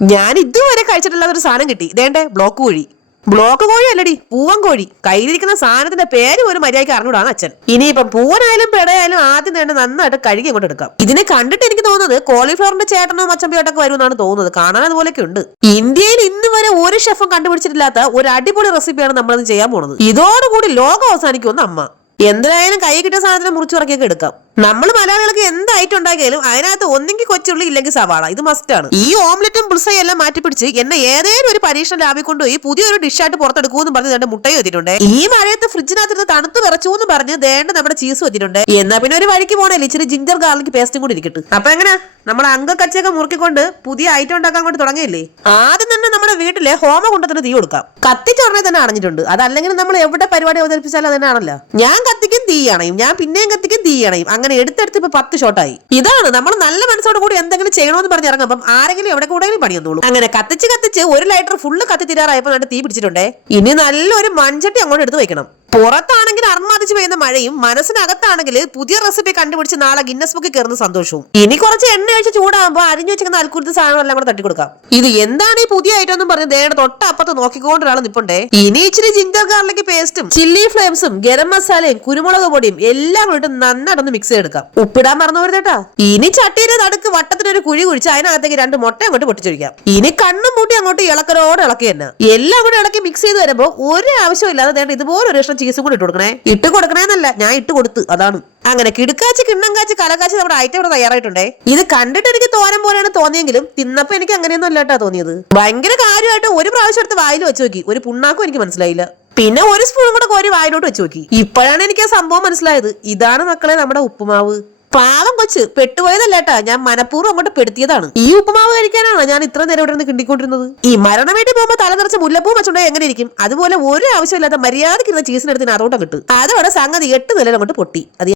ഞാൻ ഇതുവരെ കഴിച്ചിട്ടില്ലാത്തൊരു സാധനം കിട്ടി. ഇതേണ്ടേ ബ്ലോക്ക് കോഴി. ബ്ലോക്ക് കോഴി അല്ലടി, പൂവൻ കോഴി. കയ്യിലിരിക്കുന്ന സാധനത്തിന്റെ പേര് ഒരു മര്യാദയ്ക്ക് അറിഞ്ഞൂടാണ് അച്ഛൻ. ഇനിയിപ്പം പൂവനായാലും പെടയായാലും ആദ്യം തന്നെ നന്നായിട്ട് കഴുകി അങ്ങോട്ട് എടുക്കാം. ഇതിനെ കണ്ടിട്ട് എനിക്ക് തോന്നുന്നത് കോളിഫ്ലവറിന്റെ ചേട്ടനോ മച്ചമ്പിയോട്ടൊക്കെ വരുമെന്നാണ് തോന്നുന്നത്. കാണാൻ അതുപോലെയൊക്കെ ഉണ്ട്. ഇന്ത്യയിൽ ഇന്ന് വരെ ഒരു ഷെഫും കണ്ടുപിടിച്ചിട്ടില്ലാത്ത ഒരു അടിപൊളി റെസിപ്പിയാണ് നമ്മളത് ചെയ്യാൻ പോകുന്നത്. ഇതോടുകൂടി ലോകം അവസാനിക്കുമെന്ന് അമ്മ. എന്തായാലും കൈ കിട്ടിയ സാധനം മുറിച്ചുറക്കിയൊക്കെ എടുക്കാം. നമ്മൾ മലയാളികൾക്ക് എന്ത് ഐറ്റം ഉണ്ടാക്കിയാലും അതിനകത്ത് ഒന്നെങ്കിൽ കൊച്ചുള്ളി ഇല്ലെങ്കിൽ സവാള. ഇത് മസ്റ്റാണ്. ഈ ഓംലെറ്റും ബുൾസൈ എല്ലാം മാറ്റിപ്പിടിച്ച് എന്നെ ഏതെങ്കിലും ഒരു പരീക്ഷണം ലാബിൽ കൊണ്ടുപോയി പുതിയൊരു ഡിഷായിട്ട് പുറത്തെടുക്കൂന്ന് പറഞ്ഞ് ദേണ്ട മുട്ടയും എത്തിയിട്ടുണ്ട്. ഈ മഴയത്ത് ഫ്രിഡ്ജിനകത്ത് തണുത്ത് വിറച്ചൂന്ന് പറഞ്ഞ് ദേണ്ട നമ്മുടെ ചീസ് എത്തിയിട്ടുണ്ട്. എന്നാ പിന്നെ ഒരു വഴിക്ക് പോണേല് ഇച്ചിരി ജിഞ്ചർ ഗാർലിക് പേസ്റ്റും കൂടി ഇരിക്കട്ടെ. അപ്പൊ എങ്ങനെ നമ്മൾ അങ്കക്കച്ചയൊക്കെ മുറുക്കിക്കൊണ്ട് പുതിയ ഐറ്റം ഉണ്ടാക്കാൻ കൊണ്ട് തുടങ്ങിയില്ലേ? ആദ്യം തന്നെ നമ്മുടെ വീട്ടിലെ ഹോമകുണ്ടത്തിന് തീ കൊടുക്കാം. കത്തിച്ചുടനെ തന്നെ അണഞ്ഞിട്ടുണ്ട്. അതല്ലെങ്കിൽ നമ്മൾ എവിടെ പരിപാടി അവതരിപ്പിച്ചാലും അതന്നെയാണല്ലോ. ഞാൻ കത്തിക്കും തീ അണയും, ഞാൻ പിന്നെയും കത്തിക്കും തീ അണയും. അങ്ങനെ എടുത്തെടുത്ത് ഇപ്പൊ 10 ഷോട്ടായി. ഇതാണ് നമ്മൾ നല്ല മനസ്സോട് കൂടി എന്തെങ്കിലും ചെയ്യണമെന്ന് പറഞ്ഞ് ഇറങ്ങുമ്പം ആരെങ്കിലും എവിടെ കൂടെയും പണിയൊന്നുള്ളൂ. അങ്ങനെ കത്തിച്ച് ഒരു ലൈറ്റർ ഫുള്ള് കത്തി തീരാറായപ്പോൾ തീ പിടിച്ചിട്ടുണ്ടേ. ഇനി നല്ലൊരു മൺചട്ടി അങ്ങോട്ട് എടുത്ത് വെക്കണം. പുറത്താണെങ്കിൽ അർമാദിച്ച് പെയ്യുന്ന മഴയും മനസ്സിനകത്താണെങ്കിൽ പുതിയ റെസിപ്പി കണ്ടുപിടിച്ച് നാളെ ഗിന്നസ് ബുക്കിൽ കയറുന്ന സന്തോഷവും. ഇനി കുറച്ച് എണ്ണ ഒഴിച്ച് ചൂടാകുമ്പോൾ അരിഞ്ഞു വെച്ചിരിക്കുന്ന അൽക്കുരുത്ത സാധനം എല്ലാം കൂടെ തട്ടിക്കൊടുക്കാം. ഇത് എന്താണ് ഈ പുതിയ ഐറ്റം എന്നും പറഞ്ഞ് ദേണ്ട തൊട്ടപ്പുറത്ത് നോക്കിക്കൊണ്ട് ഒരാൾ നിപ്പുണ്ടേ. ഇനി ഇച്ചിരി ജിഞ്ചർ ഗാർലിക് പേസ്റ്റും ചില്ലി ഫ്ലേംസും ഗരം മസാലയും കുരുമുളക് പൊടിയും എല്ലാം കൂടി നന്നായിട്ടൊന്ന് മിക്സ് ചെയ്തെടുക്കാം. ഉപ്പിടാൻ മറന്നു വരുന്നേട്ടാ. ഇനി ചട്ടിയുടെ നടുക്ക് വട്ടത്തിനൊരു കുഴി കുഴിച്ച് അതിനകത്തേക്ക് 2 മുട്ട അങ്ങോട്ട് പൊട്ടിച്ചൊഴിക്കാം. ഇനി കണ്ണും മൂട്ടി അങ്ങോട്ട് ഇളക്കലോടെ ഇളക്കി തന്നെ എല്ലാം കൂടെ ഇളക്കി മിക്സ് ചെയ്ത് വരുമ്പോൾ ഒരു ആവശ്യമില്ലാതെ ദേണ്ട ഇതുപോലെ ഒരു ഇഷ്ടം ചീസും കൂടി ഇട്ട് കൊടുക്കണേന്നല്ല, ഞാൻ ഇട്ട് കൊടുത്ത് അതാണ്. അങ്ങനെ കിടുക്കാച്ച് കിണ്ണം കാച്ച് കലക്കാച്ച് നമ്മുടെ ഐറ്റം ഇവിടെ തയ്യാറായിട്ടുണ്ടേ. ഇത് കണ്ടിട്ട് എനിക്ക് തോരൻ പോലെയാണ് തോന്നിയെങ്കിലും തിന്നപ്പോ എനിക്ക് അങ്ങനെയൊന്നും അല്ലാട്ടാ തോന്നിയത്. ഭയങ്കര കാര്യമായിട്ട് ഒരു പ്രാവശ്യം എടുത്ത് വായിൽ വെച്ച് നോക്കി. ഒരു പുണ്ണാക്കും എനിക്ക് മനസ്സിലായില്ല. പിന്നെ ഒരു സ്പൂൺ കൂടെ കോരി വായിലോട്ട് വെച്ച് നോക്കി. ഇപ്പോഴാണ് എനിക്ക് ആ സംഭവം മനസ്സിലായത്. ഇതാണ് മക്കളെ നമ്മുടെ ഉപ്പുമാവ്. പാവം കൊച്ച് പെട്ടുപോയതല്ലേട്ടാ, ഞാൻ മനഃപൂർവ്വം അങ്ങോട്ട് പെടുത്തിയതാണ്. ഈ ഉപ്പുമാവ് കഴിക്കാനാണ് ഞാൻ ഇത്ര നേരം ഇവിടെ നിന്ന് കിണ്ടിക്കൊണ്ടിരുന്നത്. ഈ മരണം വീട്ടിൽ പോകുമ്പോൾ തല നിറച്ച് മുല്ലപ്പൂ വെച്ചുണ്ടെങ്കിൽ എങ്ങനെ ഇരിക്കും? അതുപോലെ ഒരു ആവശ്യമില്ലാത്ത മര്യാദയ്ക്ക് ഇരുന്ന ചീസിനെടുത്തിന് അതോട്ടം കിട്ടും. അതോടെ സംഗതി 8 നിലയിൽ അങ്ങോട്ട് പൊട്ടി. അത്